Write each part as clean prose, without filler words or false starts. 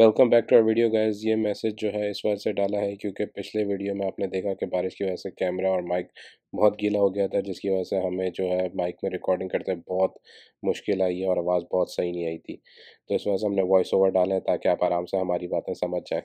Welcome back to our video guys. ये message जो है इस वजह से डाला है क्योंकि पिछले वीडियो में आपने देखा कि बारिश की वजह से कैमरा और माइक बहुत गीला हो गया था, जिसकी वजह से हमें जो है माइक में रिकॉर्डिंग करते बहुत मुश्किल आई है और आवाज़ बहुत सही नहीं आई थी। तो इस वजह से हमने वॉइस ओवर डाला है ताकि आप आराम से हमारी बातें समझ जाएँ।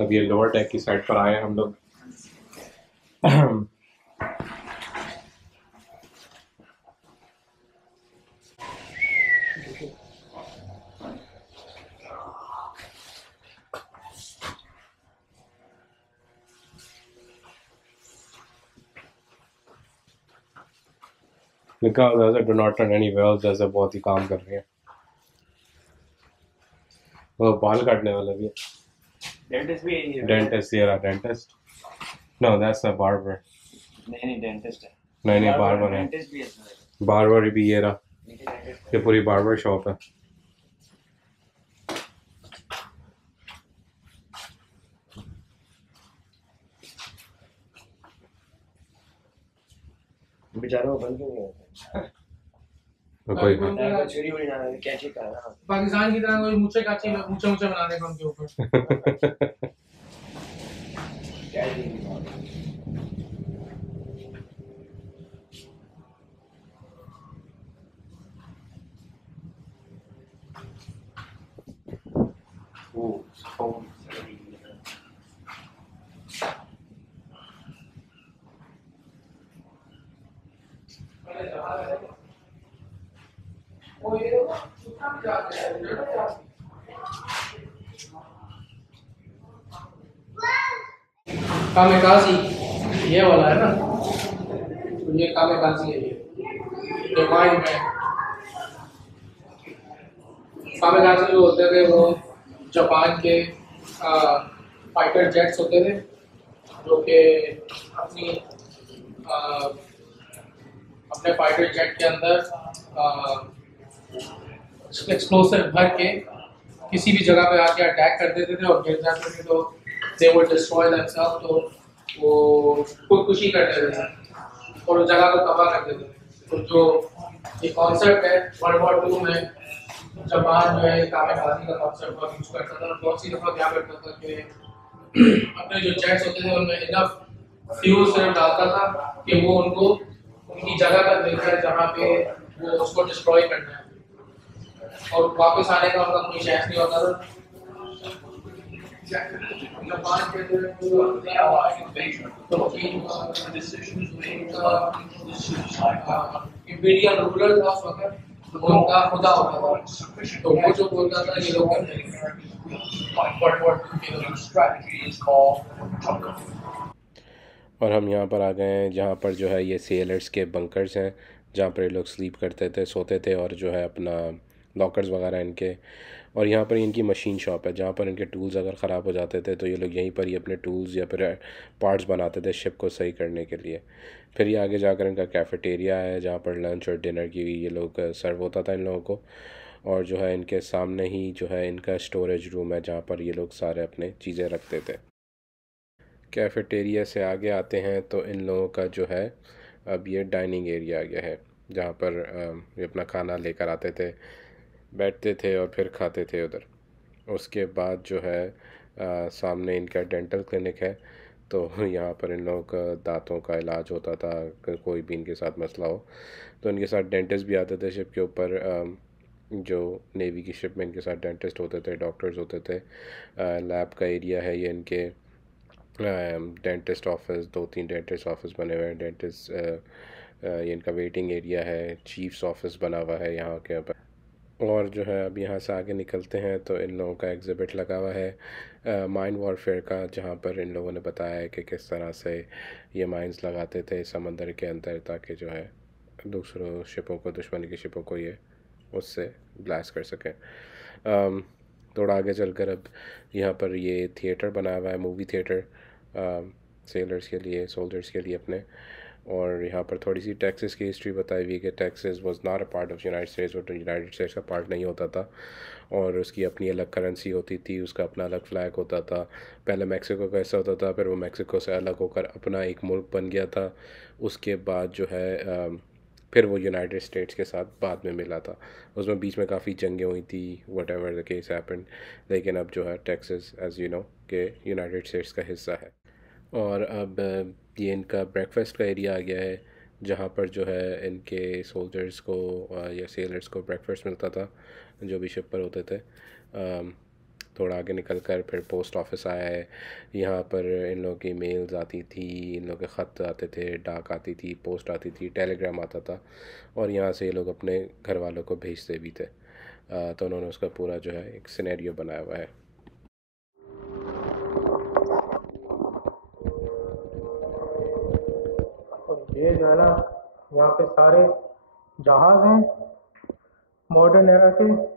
अब ये लोअर डेक की साइड पर आए हम लोग। लिखा हुआ है do not turn any wheels, जैसे बहुत ही काम कर रहे हैं। वो बाल काटने वाला भी है। डेंटिस्ट भी है। डेंटिस्ट, ये रहा dentist. No that's a barber. नहीं डेंटिस्ट है। नहीं बार्बर है। डेंटिस्ट भी है। बार्बर भी ये रहा। ये पूरी बार्बर शॉप है। बेचारा वो बंद क्यों नहीं होता? कोई छुरी उड़ी ना कैची का पाकिस्तान की तरह कोई मुझसे काची ऊंचे ऊंचे बनाने का उनके ऊपर। कामेकाजी ये वाला है ना, तो ये कामेकाजी है। ये माइंड में कामेकाजी जो होते थे वो जापान के फाइटर जेट्स होते थे जो कि अपनी अपने फाइटर जेट के अंदर एक्सप्लोसिव भर के किसी भी जगह पे आके अटैक कर देते थे और गिर जाते थे, तो दे वुड डिस्ट्रॉय देमसेल्फ। तो वो खुदकुशी कर देते थे और उस जगह को तबाह कर देते थे। तो जो ये कॉन्सेप्ट है वर्ल्ड वॉर 2 में जापान जो है कामेकाजी का कॉन्सेप्ट बहुत यूज करता था। बहुत सी दफा क्या करता था कि अपने जो जेट्स होते थे उनमें इनफ फ्यूल सिर्फ डालता था कि वो उनको उनकी जगह तक लेकर है जहाँ पे वो उसको डिस्ट्रॉय करना है, और वापस आने का उनका कोई चांस नहीं होता था। इंपीरियल रूलर था उस वक्त, उनका खुदा होता था, तो वो जो बोलता था ये लोग करते हैं। और हम यहाँ पर आ गए हैं जहाँ पर जो है ये सेलर्स के बंकर्स हैं, जहाँ पर ये लोग स्लीप करते थे, सोते थे, और जो है अपना लॉकर्स वगैरह इनके। और यहाँ पर इनकी मशीन शॉप है जहाँ पर इनके टूल्स अगर ख़राब हो जाते थे तो ये लोग यहीं पर ही अपने टूल्स या फिर पार्ट्स बनाते थे शिप को सही करने के लिए। फिर ये आगे जाकर इनका कैफ़ेटेरिया है जहाँ पर लंच और डिनर की ये लोग सर्व होता था इन लोगों को। और जो है इनके सामने ही जो है इनका स्टोरेज रूम है जहाँ पर ये लोग सारे अपने चीज़ें रखते थे। कैफ़ेटेरिया से आगे आते हैं तो इन लोगों का जो है अब ये डाइनिंग एरिया आ गया है जहाँ पर ये अपना खाना लेकर आते थे, बैठते थे और फिर खाते थे उधर। उसके बाद जो है सामने इनका डेंटल क्लिनिक है, तो यहाँ पर इन लोगों का दांतों का इलाज होता था। अगर कोई भी इनके साथ मसला हो तो इनके साथ डेंटिस्ट भी आते थे शिप के ऊपर। जो नेवी की शिप में इनके साथ डेंटिस्ट होते थे, डॉक्टर्स होते थे। लैब का एरिया है ये इनके। डेंटिस्ट ऑफिस, 2-3 डेंटिस्ट ऑफिस बने हुए हैं। डेंटिस्ट ये इनका वेटिंग एरिया है। चीफ्स ऑफिस बना हुआ है यहाँ के ऊपर। और जो है अब यहाँ से आगे निकलते हैं तो इन लोगों का एग्ज़िबिट लगा हुआ है माइन वॉरफेयर का, जहाँ पर इन लोगों ने बताया है कि किस तरह से ये माइंस लगाते थे समंदर के अंदर ताकि जो है दूसरों शिपों को, दुश्मनी की शिपों को ये उससे ब्लास्ट कर सकें। थोड़ा आगे चलकर अब यहाँ पर ये थिएटर बना हुआ है, मूवी थिएटर, सेलर्स के लिए, सोल्जर्स के लिए अपने। और यहाँ पर थोड़ी सी टेक्सास की हिस्ट्री बताई हुई है कि Texas was not a part of United states, वो तो यूनाइटेड स्टेट्स का पार्ट नहीं होता था और उसकी अपनी अलग करेंसी होती थी, उसका अपना अलग फ़्लैग होता था। पहले मैक्सिको का हिस्सा होता था, फिर वो मैक्सिको से अलग होकर अपना एक मुल्क बन गया था। उसके बाद जो है फिर वो यूनाइटेड स्टेट्स के साथ बाद में मिला था। उसमें बीच में काफ़ी जंगें हुई थी, what ever the case happened, लेकिन अब जो है टेक्सास एज़ यू नो के यूनाइटेड स्टेट्स का हिस्सा है। और अब ये इनका ब्रेकफास्ट का एरिया आ गया है, जहाँ पर जो है इनके सोल्जर्स को या सेलर्स को ब्रेकफास्ट मिलता था जो भी शिप पर होते थे। थोड़ा आगे निकल कर फिर पोस्ट ऑफिस आया है। यहाँ पर इन लोगों की मेल्स आती थी, इन लोगों के ख़त आते थे, डाक आती थी, पोस्ट आती थी, टेलीग्राम आता था और यहाँ से ये लोग अपने घर वालों को भेजते भी थे। तो उन्होंने उसका पूरा जो है एक सिनेरियो बनाया हुआ है। और ये जो है ना, यहाँ पे सारे जहाज़ हैं मॉडर्न एरा के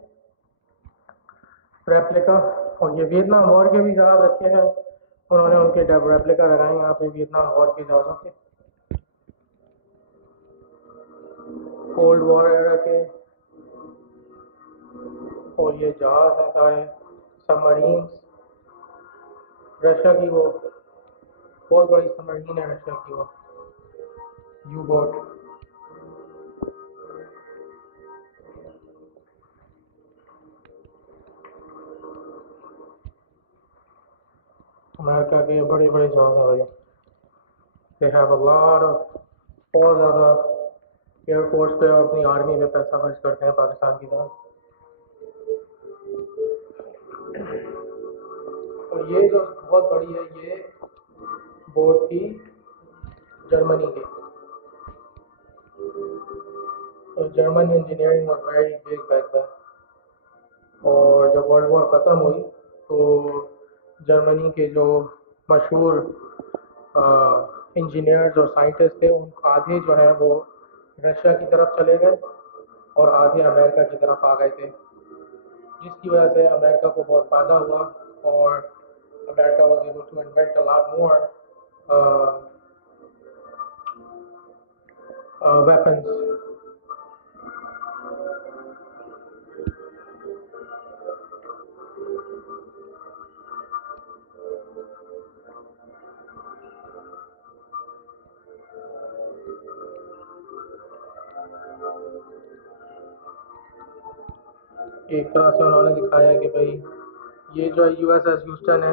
रेप्लिका। और ये वियतनाम वॉर के भी जहाज़ रखे हैं उन्होंने, उनके रेप्लिका लगाए यहाँ पे वियतनाम वॉर के जहाज़ों के, कोल्ड वॉर एरा के। और ये जहाज़ हैं सारे सबमरीन्स, रशिया की वो बहुत बड़ी सबमरीन है, रशिया की वो यू बोट। अमेरिका के बड़े बड़े जहाज़ हैं भाई। They have a lot of, बहुत ज़्यादा एयरफोर्स पे और अपनी आर्मी पे पैसा खर्च करते हैं पाकिस्तान की तरह। और ये जो बहुत बड़ी है, ये बोट थी जर्मनी की। तो German engineering was very big back then. और जब वर्ल्ड वॉर ख़त्म हुई तो जर्मनी के जो मशहूर इंजीनियर्स और साइंटिस्ट थे, उन आधे जो है वो रशिया की तरफ चले गए और आधे अमेरिका की तरफ आ गए थे, जिसकी वजह से अमेरिका को बहुत फ़ायदा हुआ और America was able to invent a lot more weapons. एक तरह से उन्होंने दिखाया कि भाई ये जो यूएसएस ह्यूस्टन है,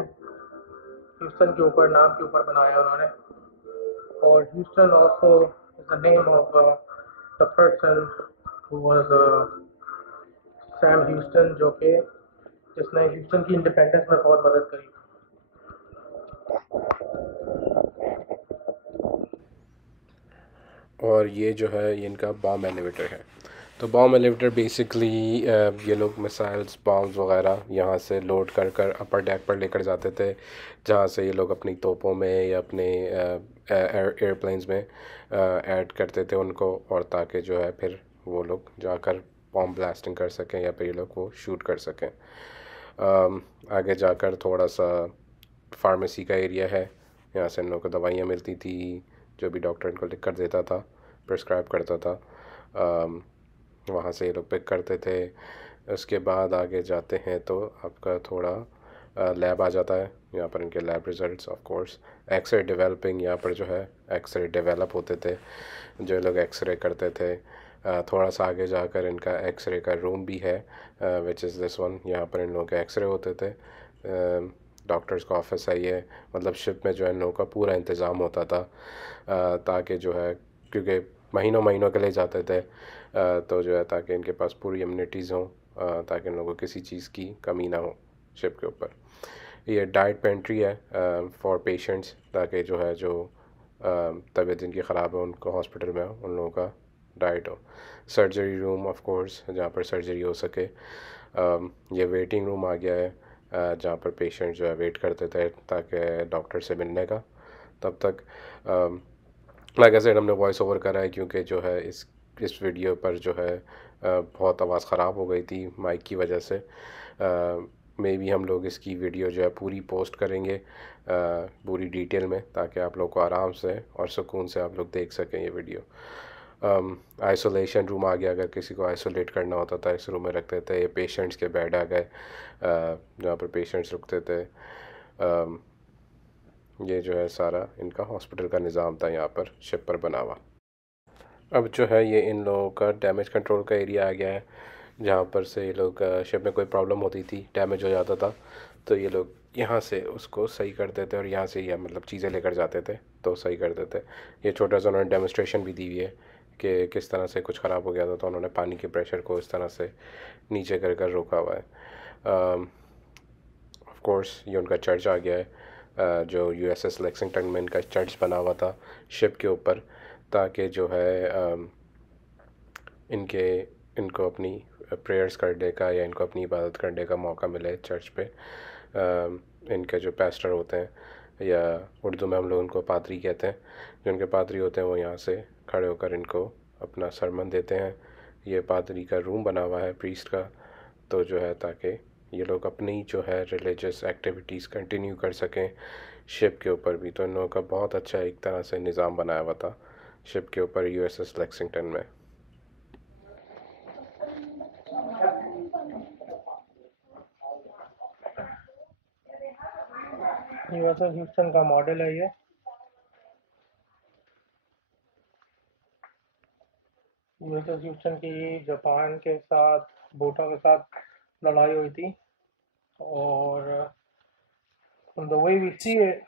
ह्यूस्टन के ऊपर, नाम के ऊपर बनाया उन्होंने। और Houston also is the name of the person who was Sam Houston, जो कि जिसने ह्यूस्टन की इंडिपेंडेंस में बहुत मदद करी। और ये जो है ये इनका बॉम्ब एलिवेटर है। तो बॉम्ब एलिवेटर बेसिकली ये लोग मिसाइल्स, बॉम्ब्स वगैरह यहाँ से लोड कर कर अपर डेक पर लेकर जाते थे, जहाँ से ये लोग अपनी तोपों में या अपने एयरप्लेन्स में ऐड करते थे उनको, और ताकि जो है फिर वो लोग जाकर बॉम्ब ब्लास्टिंग कर सकें या फिर ये लोग वो शूट कर सकें। आगे जाकर थोड़ा सा फार्मेसी का एरिया है, यहाँ से इन लोगों को दवाइयाँ मिलती थी, जो भी डॉक्टर इनको लिख कर देता था, प्रिस्क्राइब करता था, वहाँ से ये लोग पिक करते थे। उसके बाद आगे जाते हैं तो आपका थोड़ा लैब आ जाता है। यहाँ पर इनके lab results, of course X-ray developing, यहाँ पर जो है एक्सरे डेवलप होते थे, जो लोग एक्सरे करते थे। थोड़ा सा आगे जाकर इनका एक्सरे का रूम भी है, विच इज़ दिस वन। यहाँ पर इन लोगों के एक्सरे होते थे। डॉक्टर्स का ऑफिस है ये, मतलब शिप में जो है इन लोगों का पूरा इंतज़ाम होता था, ताकि जो है, क्योंकि महीनों महीनों के लिए जाते थे, तो जो है ताकि इनके पास पूरी इम्यूनिटीज़ हों, ताकि इन लोगों को किसी चीज़ की कमी ना हो शिप के ऊपर। ये डाइट पेंट्री है फॉर पेशेंट्स, ताकि जो है जो तबीयत जिनकी ख़राब है उनको हॉस्पिटल में उन लोगों का डाइट हो। सर्जरी रूम ऑफ कोर्स, जहाँ पर सर्जरी हो सके। ये वेटिंग रूम आ गया है, जहाँ पर पेशेंट जो है वेट करते थे ताकि डॉक्टर से मिलने का। तब तक लाइक ऐसे हमने वॉइस ओवर करा है, क्योंकि जो है इस वीडियो पर जो है बहुत आवाज़ ख़राब हो गई थी माइक की वजह से। मे भी हम लोग इसकी वीडियो जो है पूरी पोस्ट करेंगे पूरी डिटेल में, ताकि आप लोग को आराम से और सुकून से आप लोग देख सकें ये वीडियो। आइसोलेशन रूम आ गया, अगर किसी को आइसोलेट करना होता था इस रूम में रखते थे। ये पेशेंट्स के बेड आ गए जहाँ पर पेशेंट्स रुकते थे। ये जो है सारा इनका हॉस्पिटल का निज़ाम था यहाँ पर शिप पर बना हुआ। अब जो है ये इन लोगों का डैमेज कंट्रोल का एरिया आ गया है, जहाँ पर से ये लोग शिप में कोई प्रॉब्लम होती थी, डैमेज हो जाता था, तो ये लोग यहाँ से उसको सही करते थे और यहाँ से ये मतलब चीज़ें लेकर जाते थे तो सही कर देते। ये छोटा सा उन्होंने डेमोस्ट्रेशन भी दी हुई है कि किस तरह से कुछ ख़राब हो गया था तो उन्होंने पानी के प्रेशर को इस तरह से नीचे कर कर रोका हुआ है। ऑफ कोर्स ये उनका चर्च आ गया है, जो USS लेक्सिंगटन में इनका चर्च बना हुआ था शिप के ऊपर, ताकि जो है इनको अपनी प्रेयर्स करने का या इनको अपनी इबादत करने का मौका मिले चर्च पे। इनके जो पास्टर होते हैं, या उर्दू में हम लोग उनको पादरी कहते हैं, जो इनके पादरी होते हैं वो यहाँ से खड़े होकर इनको अपना सरमन देते हैं। ये पादरी का रूम बना हुआ है प्रीस्ट का, तो जो है ताकि ये लोग अपनी जो है रिलीजियस एक्टिविटीज़ कंटिन्यू कर सकें शिप के ऊपर भी। तो इन लोगों का बहुत अच्छा एक तरह से निज़ाम बनाया हुआ था शिप के ऊपर USS लेक्सिंगटन में। USS ह्यूस्टन का मॉडल है ये। USS ह्यूस्टन की जापान के साथ, बोटा के साथ लड़ाई हुई थी, और from the way we see it,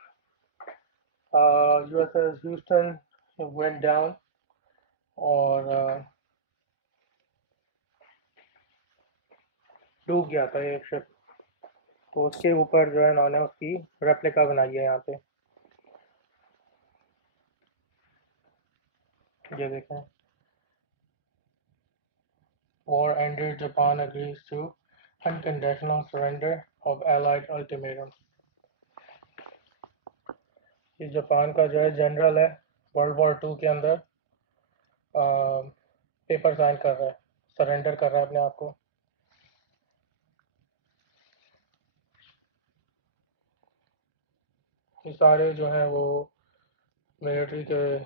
USS Houston went down, और डूब गया था ये शिप। तो उसके ऊपर जो है इन्होंने उसकी रेप्लिका बनाई है यहाँ पे, ये देखें। War ended, Japan agrees to unconditional surrender of Allied ultimatum। ये जापान का जो है जनरल है, वर्ल्ड वॉर 2 के अंदर पेपर साइन कर रहा है, सरेंडर कर रहा है अपने आप को। ये सारे जो हैं वो मिलिट्री के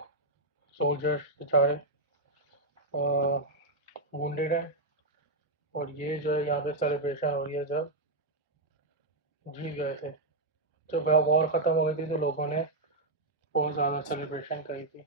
सोल्जर्स बेचारे वुंडेड हैं, और ये जो है यहाँ पे सेलिब्रेशन हो रही है जब जीत गए थे। जब वॉर ख़त्म हो गई थी तो लोगों ने बहुत ज़्यादा सेलिब्रेशन करी थी।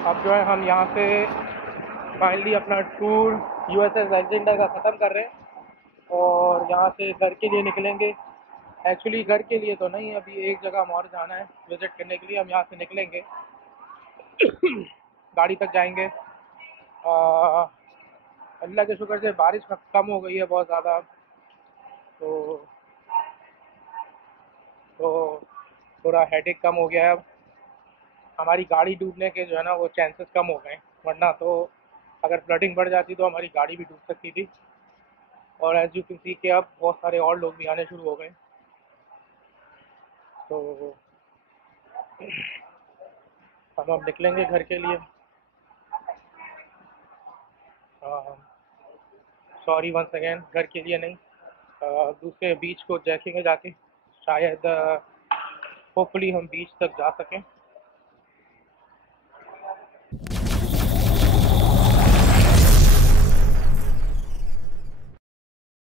अब जो है हम यहाँ से फाइनली अपना टूर USS लेक्सिंगटन का ख़त्म कर रहे हैं और यहाँ से घर के लिए निकलेंगे। एक्चुअली घर के लिए तो नहीं, अभी एक जगह हम और जाना है विज़िट करने के लिए। हम यहाँ से निकलेंगे, गाड़ी तक जाएंगे। अल्लाह के शुक्र से बारिश कम हो गई है बहुत ज़्यादा, तो थोड़ा हेडेक कम हो गया है। अब हमारी गाड़ी डूबने के जो है ना वो चांसेस कम हो गए, वरना तो अगर फ्लडिंग बढ़ जाती तो हमारी गाड़ी भी डूब सकती थी। और एज यू कैन सी कि अब बहुत सारे और लोग भी आने शुरू हो गए, तो हम अब निकलेंगे घर के लिए। सॉरी वंस अगेन, घर के लिए नहीं, दूसरे बीच को देखेंगे जाके। शायद होपफुली हम बीच तक जा सकें।